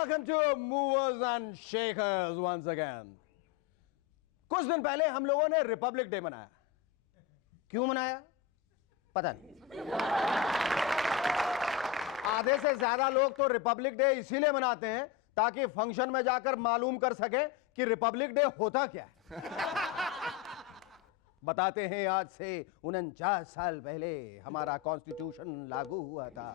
Welcome to Movers and Shakers once again. कुछ दिन पहले हम लोगों ने रिपब्लिक डे मनाया. क्यों मनाया? पता नहीं. आधे से ज्यादा लोग तो रिपब्लिक डे इसीलिए मनाते हैं ताकि फंक्शन में जाकर मालूम कर सके कि रिपब्लिक डे होता क्या है. बताते हैं, आज से 49 साल पहले हमारा कॉन्स्टिट्यूशन लागू हुआ था.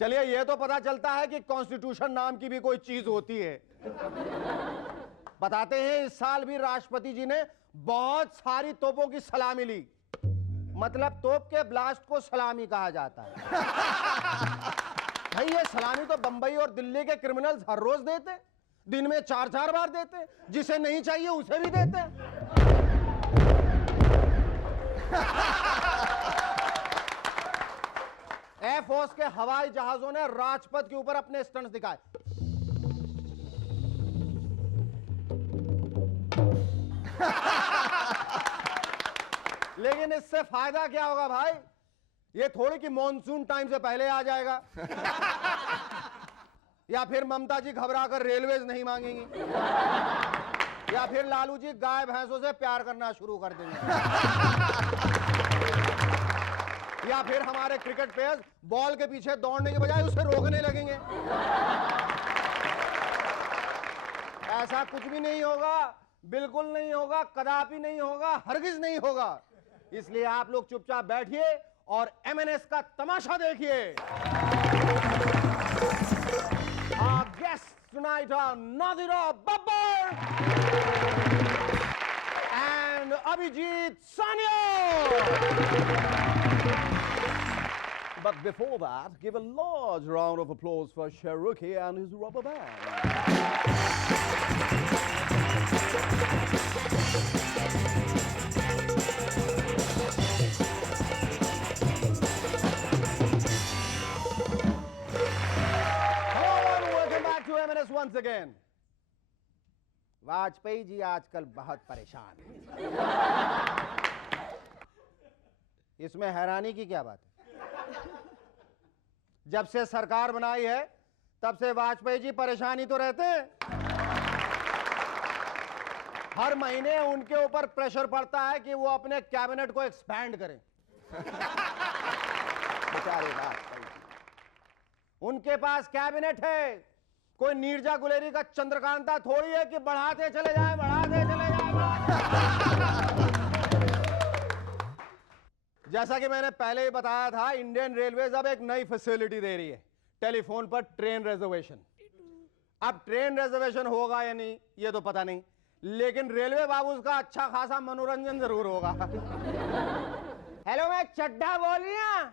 चलिए, यह तो पता चलता है कि कॉन्स्टिट्यूशन नाम की भी कोई चीज होती है. बताते हैं, इस साल भी राष्ट्रपति जी ने बहुत सारी तोपों की सलामी ली. मतलब तोप के ब्लास्ट को सलामी कहा जाता है. भाई, ये सलामी तो बंबई और दिल्ली के क्रिमिनल्स हर रोज देते, दिन में 4-4 बार देते. जिसे नहीं चाहिए उसे भी देते. एयरफोर्स के हवाई जहाजों ने राजपथ के ऊपर अपने स्टंट्स दिखाए. लेकिन इससे फायदा क्या होगा भाई? ये थोड़ी कि मॉनसून टाइम से पहले आ जाएगा. या फिर ममता जी घबरा कर रेलवेज नहीं मांगेंगी, या फिर लालू जी गाय भैंसों से प्यार करना शुरू कर देंगे, या फिर हमारे क्रिकेट प्लेयर्स बॉल के पीछे दौड़ने के बजाय उसे रोकने लगेंगे. ऐसा कुछ भी नहीं होगा, बिल्कुल नहीं होगा, कदापि नहीं होगा, हरगिज नहीं होगा. इसलिए आप लोग चुपचाप बैठिए और एमएनएस का तमाशा देखिए. Our guests tonight are Nadira Babbar and Abhijit Sanya. But before that, give a large round of applause for Shahrukh and his rubber band. M&S once again. Vajpayee ji आजकल बहुत परेशान हैं. इसमें हैरानी की क्या बात है? जब से सरकार बनाई है तब से वाजपेयी जी परेशान ही तो रहते हैं. हर महीने उनके ऊपर प्रेशर पड़ता है कि वो अपने कैबिनेट को एक्सपैंड करें. बेचारे वाजपेयी जी, उनके पास कैबिनेट है, कोई नीरजा गुलेरी का चंद्रकांता थोड़ी है कि बढ़ाते चले जाए, बढ़ाते चले जाए. जैसा कि मैंने पहले ही बताया था, इंडियन रेलवेज अब एक नई फैसिलिटी दे रही है, टेलीफोन पर ट्रेन रिजर्वेशन. अब ट्रेन रिजर्वेशन होगा या नहीं ये तो पता नहीं, लेकिन रेलवे बाबू का अच्छा खासा मनोरंजन जरूर होगा. हेलो, मैं चड्ढा बोल रही हूं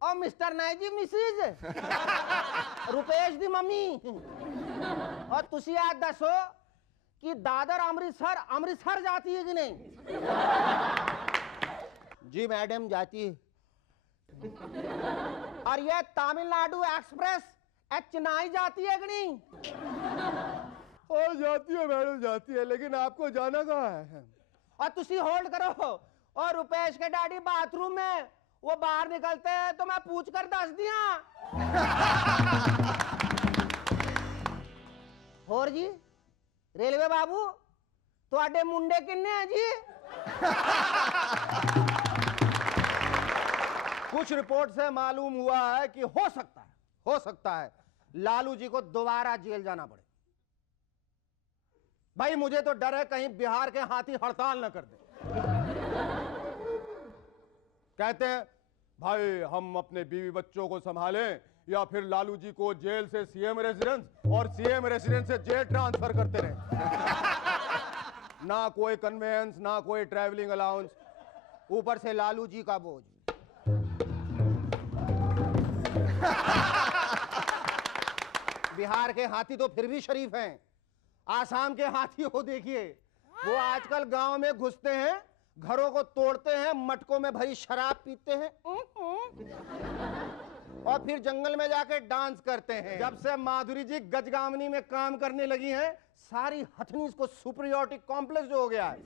और मिस्टर नाइक जी मिसिज रुपेश दी मम्मी. और तुसी आज दसो कि दादर अमृतसर जाती है कि नहीं? जी मैडम, जाती है. और ये तमिलनाडु एक्सप्रेस चेन्नई जाती है कि नहीं? जाती है मैडम, जाती है, लेकिन आपको जाना कहाँ है? और तुसी होल्ड करो. और रुपेश के डैडी बाथरूम में वो बाहर निकलते हैं तो मैं पूछ कर दस दिया. और जी रेलवे बाबू, तुहाडे मुंडे किन्ने हैं जी? कुछ रिपोर्ट से मालूम हुआ है कि हो सकता है लालू जी को दोबारा जेल जाना पड़े. भाई, मुझे तो डर है कहीं बिहार के हाथी हड़ताल न कर दे. कहते हैं भाई हम अपने बीवी बच्चों को संभालें या फिर लालू जी को जेल से सीएम रेजिडेंस और सीएम रेजिडेंस से जेल ट्रांसफर करते रहे. ना कोई कन्वेंस, ना कोई ट्रैवलिंग अलाउंस, ऊपर से लालू जी का बोझ. बिहार के हाथी तो फिर भी शरीफ हैं. आसाम के हाथी को देखिए, वो आजकल गांव में घुसते हैं, घरों को तोड़ते हैं, मटकों में भरी शराब पीते हैं और फिर जंगल में जाके डांस करते हैं। जब से माधुरी जी गजगामनी में काम करने लगी हैं, सारी हथनीस को सुपीरियरिटी कॉम्प्लेक्स हो गया है।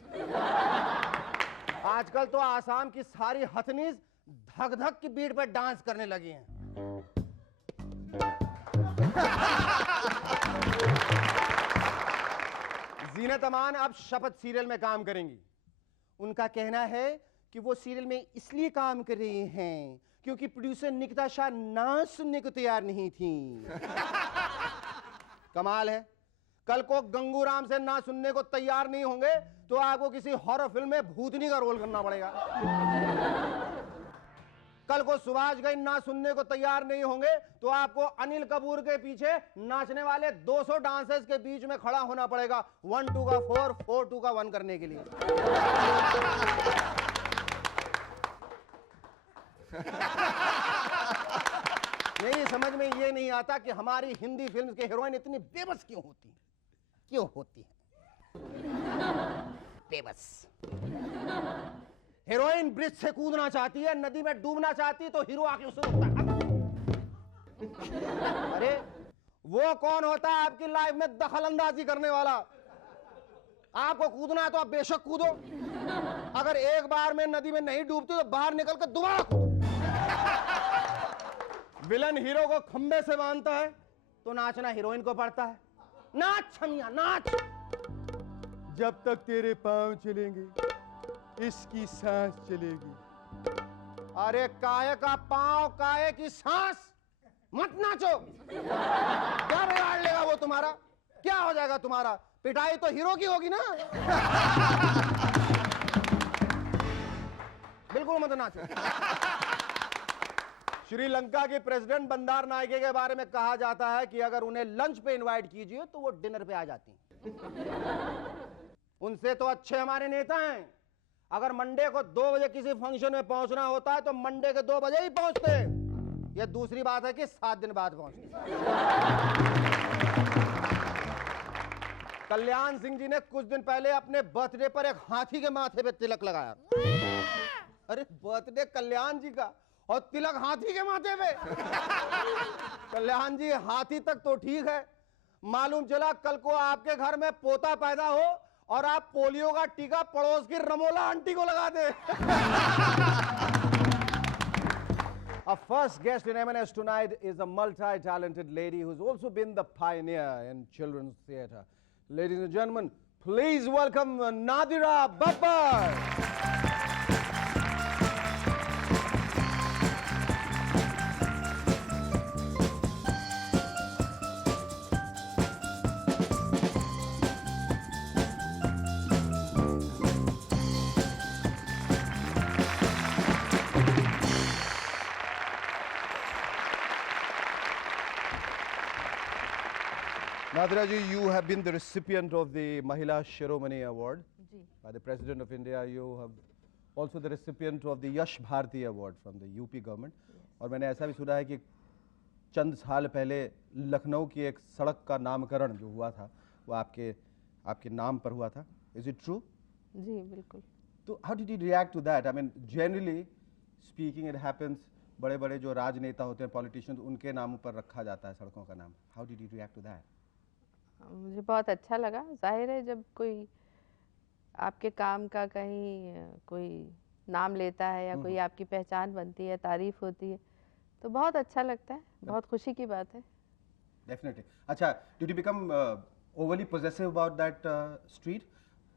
आजकल तो आसाम की सारी हथनीस धक धक की बीट पर डांस करने लगी हैं। जीनत अमान अब शपथ सीरियल में काम करेंगी। उनका कहना है कि वो सीरियल में इसलिए काम कर रही हैं क्योंकि प्रोड्यूसर निकिता शाह ना सुनने को तैयार नहीं थी। कमाल है, कल को गंगूराम से ना सुनने को तैयार नहीं होंगे तो आपको किसी हॉरर फिल्म में भूतनी का रोल करना पड़ेगा। कल को सुभाष घई ना सुनने को तैयार नहीं होंगे तो आपको अनिल कपूर के पीछे नाचने वाले 200 डांसर्स के बीच में खड़ा होना पड़ेगा 1 2 का 4 4 2 का 1 करने के लिए। नहीं समझ में ये नहीं आता कि हमारी हिंदी फिल्म के हीरोइन इतनी बेबस क्यों होती है? क्यों होती है बेबस? हीरोइन ब्रिज से कूदना चाहती है, नदी में डूबना चाहती है तो हीरो आके उसे रोकता है। अरे वो कौन होता है आपकी लाइफ में दखल अंदाजी करने वाला? आपको कूदना है तो आप बेशक कूदो, अगर एक बार में नदी में नहीं डूबती तो बाहर निकल कर दोबारा कूदो। विलन हीरो को खंबे से बांधता है तो नाचना हीरोइन को पड़ता है। नाच छमिया नाच। जब तक तेरे पांव चलेंगे इसकी सांस चलेगी। अरे काहे का पांव काहे की सांस? मत नाचो। क्या बिगाड़ लेगा वो तुम्हारा? क्या हो जाएगा तुम्हारा? पिटाई तो हीरो की होगी ना। बिल्कुल मत नाचो। श्रीलंका के प्रेसिडेंट बंदार नायके के बारे में कहा जाता है कि अगर उन्हें लंच पे इनवाइट कीजिए तो वो डिनर पे आ जाती। उनसे तो अच्छे हमारे नेता हैं। अगर मंडे को 2 बजे किसी फंक्शन में पहुंचना होता है तो मंडे के 2 बजे ही पहुंचते। यह दूसरी बात है कि 7 दिन बाद पहुंचते। कल्याण सिंह जी ने कुछ दिन पहले अपने बर्थडे पर एक हाथी के माथे पे तिलक लगाया। अरे बर्थडे कल्याण जी का और तिलक हाथी के माथे पे। कल्याण जी हाथी तक तो ठीक है, मालूम चला कल को आपके घर में पोता पैदा हो और आप पोलियो का टीका पड़ोस की रमोला आंटी को लगा दे। Our first guest in M&S tonight is a multi-talented lady who's also been the pioneer in children's theatre. Ladies and gentlemen, please welcome Nadira Babbar. Nadira ji, you have been the recipient of the Mahila Shiromani Award by the President of India. You have also the recipient of the Yash Bharti Award from the UP government. और मैंने ऐसा भी सुना है कि चंद साल पहले लखनऊ की एक सड़क का नामकरण जो हुआ था वो आपके नाम पर हुआ था. Is it true? जी बिल्कुल. तो how did you react to that? I mean, generally speaking, it happens. बड़े-बड़े जो राजनेता होते हैं, politicians, उनके नामों पर रखा जाता है सड़कों का नाम. How did you react to that? मुझे बहुत अच्छा लगा. जाहिर है जब कोई आपके काम का कहीं कोई नाम लेता है या कोई आपकी पहचान बनती है, तारीफ होती है, तो बहुत अच्छा लगता है. बहुत खुशी की बात है. Definitely. अच्छा, did you become overly possessive about that street?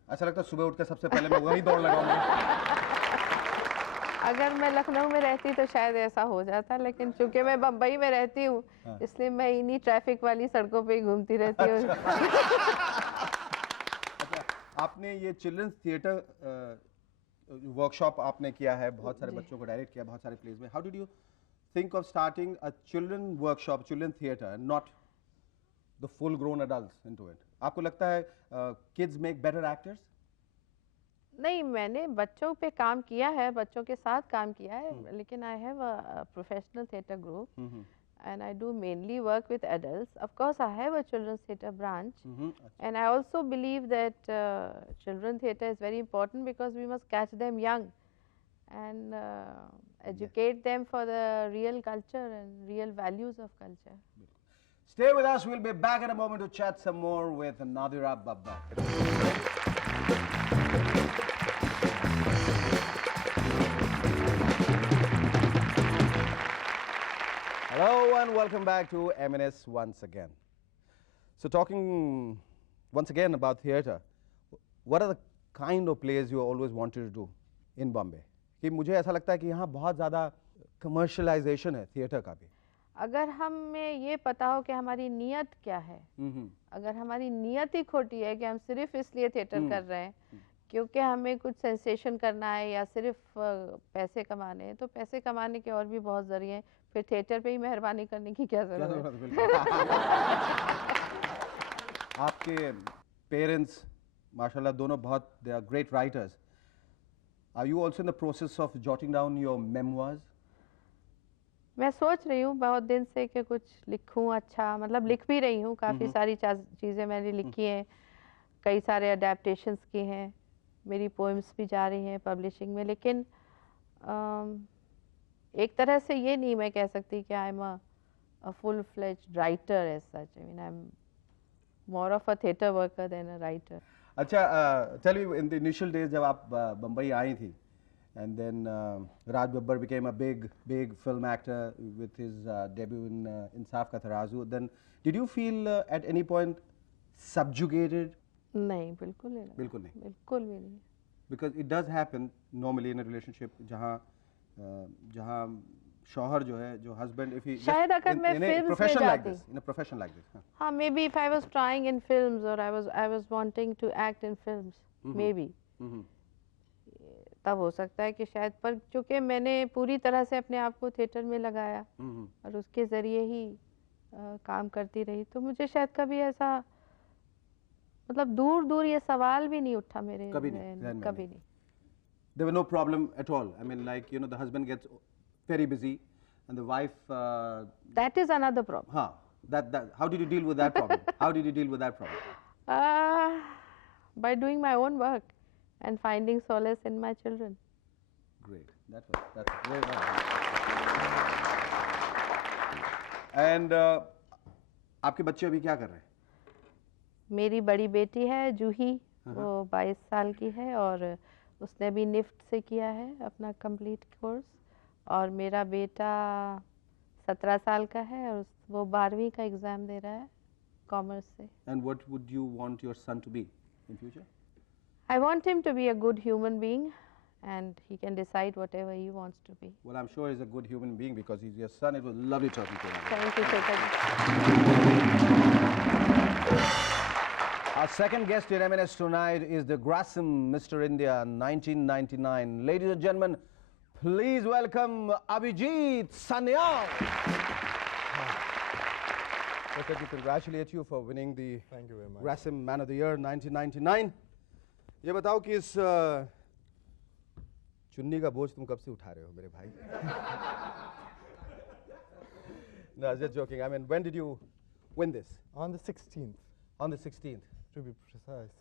ऐसा लगता है सुबह उठ के सबसे पहले मैं वहीं दौड़ लगाऊंगा. अगर मैं लखनऊ में रहती तो शायद ऐसा हो जाता, लेकिन चूंकि मैं बम्बई में रहती हूँ, इसलिए मैं इन्हीं ट्रैफिक वाली सड़कों पे ही घूमती रहती हूँ. अच्छा, आपने ये चिल्ड्रंस थिएटर वर्कशॉप आपने किया है, बहुत सारे बच्चों को डायरेक्ट किया, बहुत सारे प्लेस में. How did you think of starting a children workshop, children theatre, and not the full grown adults into it? आपको लगता है kids make better actors? नहीं, मैंने बच्चों पे काम किया है, बच्चों के साथ काम किया है, लेकिन I have a professional theatre group and I do mainly work with adults. Of course, I have a children's theatre branch and I also believe that children theatre is very important because we must catch them young. And educate them for the real culture and real values of culture. Stay with us. We'll be back in a moment to chat some more with Nadira Babbar. Hello and welcome back to M&S once again. So talking once again about theatre, what are the kind of plays you always wanted to do in Bombay? कि मुझे ऐसा लगता है कि यहाँ बहुत ज़्यादा commercialization है theatre का भी. अगर हमें ये पता हो कि हमारी नीयत क्या है, अगर हमारी नीयत ही खोटी है कि हम सिर्फ इसलिए थिएटर कर रहे हैं क्योंकि हमें कुछ सेंसेशन करना है या सिर्फ पैसे कमाने हैं, तो पैसे कमाने के और भी बहुत जरिए हैं, फिर थिएटर पे ही मेहरबानी करने की क्या जरूरत है? आपके पेरेंट्स माशाल्लाह दोनों बहुत they are great writers. Are you also in the process of jotting down your memoirs? मैं सोच रही हूँ बहुत दिन से कि कुछ लिखूँ, अच्छा मतलब लिख भी रही हूँ, काफ़ी सारी चीज़ें मैंने लिखी हैं, कई सारे अडेप्टेशंस की हैं, मेरी पोएम्स भी जा रही हैं पब्लिशिंग में, लेकिन एक तरह से ये नहीं मैं कह सकती कि I am a full fledged writer as such. I mean I am more of a theatre worker than a writer. अच्छा, tell me in the initial days जब आप बम्बई आई थी, and then Raj Babbar became a big film actor with his debut in Insaf Ka Tarazu. Then did you feel at any point subjugated? नहीं, बिल्कुल नहीं. बिल्कुल नहीं. बिल्कुल भी नहीं. Because it does happen normally in a relationship जहाँ शौहर जो है, जो husband, if he शायद अगर मैं फिल्म्स में जाती, in a profession like this, हाँ, maybe if I was trying in films or I was wanting to act in films, maybe तब हो सकता है कि शायद, पर चूंकि मैंने पूरी तरह से अपने आप को थिएटर में लगाया और उसके ज़रिए ही काम करती रही, तो मुझे शायद कभी ऐसा मतलब दूर ये सवाल भी नहीं उठा मेरे कभी नहीं. There were no problem at all. I mean, like, you know, the husband gets very busy and the wife that is another problem. That how did you deal with that problem? How did you deal with that problem? By doing my own work and finding solace in my children. Great. That's very nice. And आपके बच्चे अभी क्या कर रहे हैं? मेरी बड़ी बेटी है जूही, वो 22 साल की है और उसने भी निफ्ट से किया है अपना कंप्लीट कोर्स, और मेरा बेटा 17 साल का है और वो 12वीं का एग्जाम दे रहा है कॉमर्स से. And what would you want your son to be in future? I want him to be a good human being and he can decide whatever he wants to be. Well, I'm sure he's a good human being because he's your son. It was lovely talking to you. Thank you, Chetan. Our second guest in M&S tonight is the Grasim Mr. India 1999. Ladies and gentlemen, please welcome Abhijit Sanyal. Let me congratulate you for winning the Thank you very much. Grasim Man of the Year 1999. ये बताओ कि इस चुन्नी का बोझ तुम कब से उठा रहे हो मेरे भाई? No, I was just joking. I mean, when did you win this? On the 16th. On the 16th. To be precise.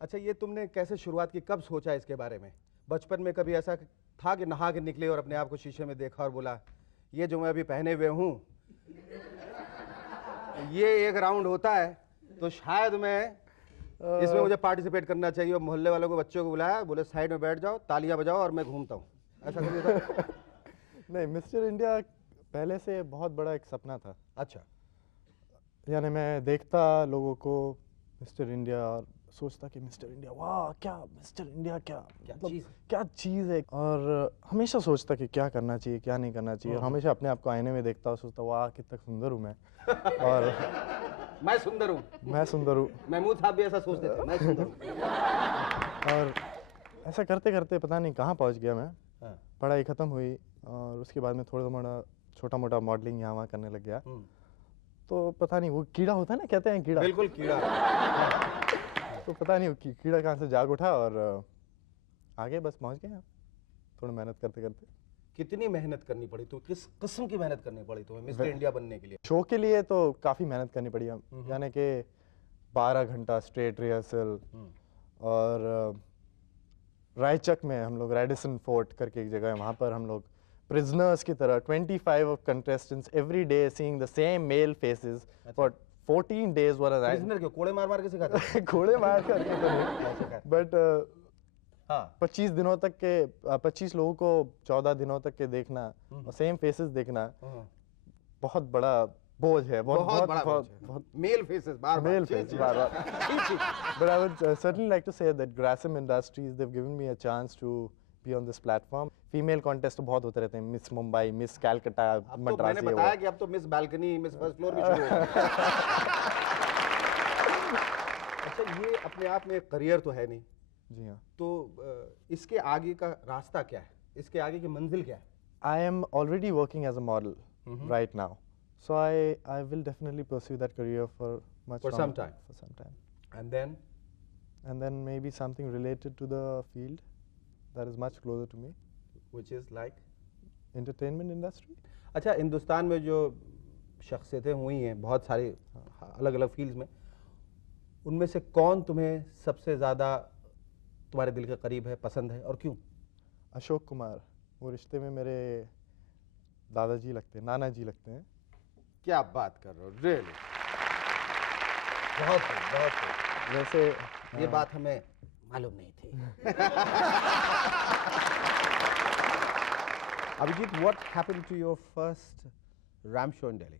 अच्छा, ये तुमने कैसे शुरुआत की, कब सोचा इसके बारे में? बचपन में कभी ऐसा था कि नहा के निकले और अपने आप को शीशे में देखा और बोला ये जो मैं अभी पहने हुए हूँ ये एक राउंड होता है तो शायद मैं इसमें मुझे पार्टिसिपेट करना चाहिए, और मोहल्ले वालों को, बच्चों को बुलाया, बोले साइड में बैठ जाओ, तालियां बजाओ और मैं घूमता हूँ, ऐसा कभी था? नहीं, मिस्टर इंडिया पहले से बहुत बड़ा एक सपना था. अच्छा. यानी मैं देखता लोगों को मिस्टर इंडिया और सोचता कि मिस्टर इंडिया, वाह क्या मिस्टर इंडिया, क्या चीज़ है, और हमेशा सोचता कि क्या करना चाहिए क्या नहीं करना चाहिए, और हमेशा अपने आप को आईने में देखता और सोचता वाह कितना सुंदर हूँ मैं. और मैं सुंदर हूँ. महमूद साहब भी ऐसा सोचते थे, मैं सुंदर हूँ. और ऐसा करते करते पता नहीं कहाँ पहुँच गया मैं. पढ़ाई ख़त्म हुई और उसके बाद में थोड़ा छोटा मोटा मॉडलिंग यहाँ वहाँ करने लग गया. तो पता नहीं वो कीड़ा होता है ना, कहते हैं कीड़ा. बिल्कुल कीड़ा. तो पता नहीं वो कीड़ा कहाँ से जाग उठा और आगे बस पहुँच गए. थोड़ा मेहनत करते करते. कितनी मेहनत करनी पड़ी, तो किस किस्म की मेहनत करनी पड़ी तुम्हें मिस्टर इंडिया बनने के लिए? शो के लिए तो काफ़ी मेहनत करनी पड़ी. यानी कि 12 घंटा स्ट्रेट रिहर्सल, और रायचक में हम लोग रेडिसन फोर्ट करके एक जगह है, वहाँ पर हम लोग prisoners की तरह 25 of contestants every day seeing the same male faces for 14 days was a prisoner क्यों कोड़े मार मार के सिखाते हैं? घोड़े मार करके तो नहीं बट हाँ 25 दिनों तक के 25 लोगों को 14 दिनों तक के देखना और सेम फेसेस देखना बहुत बड़ा बोझ है बहुत बड़ा बहुत मेल फेसेस बार बार मेल फेस बार बार but I would certainly like to say that Grasim Industries they've given me a chance to be on this platform female contest तो बहुत होते रहते हैं मिस मुंबई मिस कैलकाटा अब तो मद्रास मैंने ये बताया कि अब तो miss balcony miss first floor भी शुरू हो गया। अच्छा ये अपने आप में एक करियर तो है नहीं जी हाँ तो इसके आगे का रास्ता क्या है इसके आगे की मंजिल क्या है I am already working as a model right now so I will definitely pursue that career for For some time. for some time and then maybe something related to the field that is much closer to me which is like entertainment industry अच्छा हिंदुस्तान में जो शख्सियतें हुई हैं बहुत सारी अलग अलग fields में उनमें से कौन तुम्हें सबसे ज़्यादा तुम्हारे दिल के करीब है पसंद है और क्यों अशोक कुमार वो रिश्ते में मेरे दादाजी लगते हैं नाना जी लगते हैं क्या बात कर रहे हो रियली बहुत खूब। वैसे ये बात हमें मालूम नहीं थी Abhijit, what happened to your first Ram show in Delhi?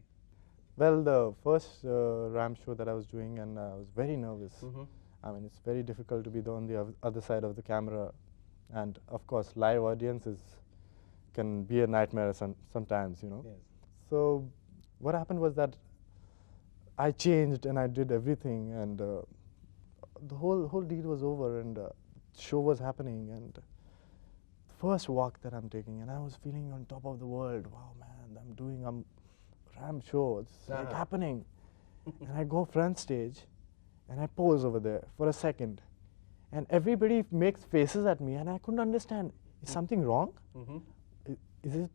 well the first Ram show that I was doing and I was very nervous I mean it's very difficult to be on the other side of the camera and of course live audiences can be a nightmare sometimes you know Yes. so what happened was that I changed and I did everything and the whole deal was over and show was happening and first walk that I'm taking and I was feeling on top of the world wow man I'm doing Ram show it's like happening and I go front stage and I pose over there for a second and everybody makes faces at me and I couldn't understand is something wrong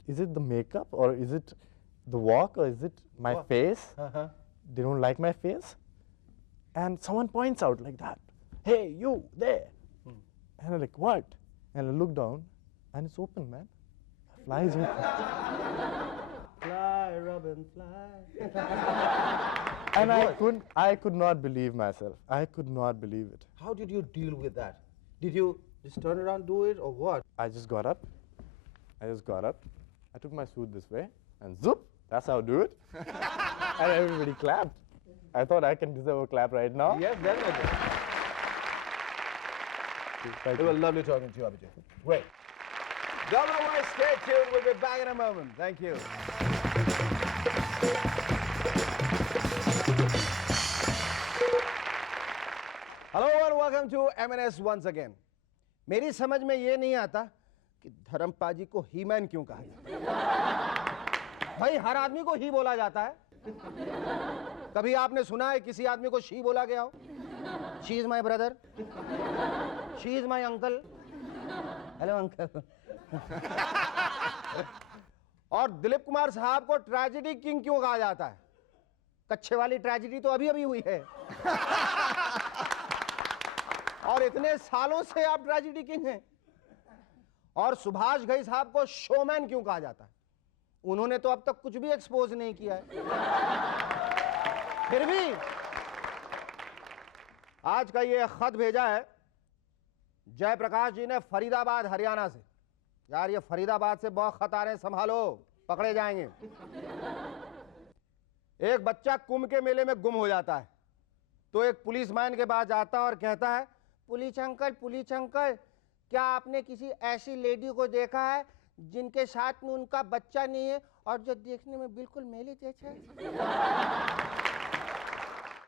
is it the makeup or is it the walk or is it my face they don't like my face and someone points out like that hey you there and I'm like what and I look down and it's open man flies open Fly, Robin, fly. and I could not believe myself I could not believe it How did you deal with that? Did you just turn around, do it, or what? I just got up I took my suit this way and zoop that's how I do it and everybody clapped I thought I can deserve a clap right now Yes, definitely. Thank It you. was lovely talking to you, Abhijit. Great. Governor Wise, stay tuned. We'll be back in a moment. Thank you. Hello and welcome to MNS once again. मेरी समझ में ये नहीं आता कि धर्मपाल जी को ही man क्यों कहा जाता भाई हर आदमी को ही बोला जाता है कभी आपने सुना है किसी आदमी को शी बोला गया हो she is my brother she is my uncle hello uncle और दिलीप कुमार साहब को ट्रेजेडी किंग क्यों कहा जाता है कच्चे वाली ट्रेजेडी तो अभी अभी हुई है और इतने सालों से आप ट्रेजेडी किंग हैं और सुभाष घई साहब को शोमैन क्यों कहा जाता है उन्होंने तो अब तक कुछ भी एक्सपोज नहीं किया है फिर भी आज का ये खत भेजा है जयप्रकाश जी ने फरीदाबाद हरियाणा से यार ये फरीदाबाद से बहुत खत आ रहे हैं संभालो पकड़े जाएंगे एक बच्चा कुंभ के मेले में गुम हो जाता है तो एक पुलिसमैन के पास जाता है और कहता है पुलिस अंकल क्या आपने किसी ऐसी लेडी को देखा है जिनके साथ में उनका बच्चा नहीं है और जो देखने में बिल्कुल मेले जैसा है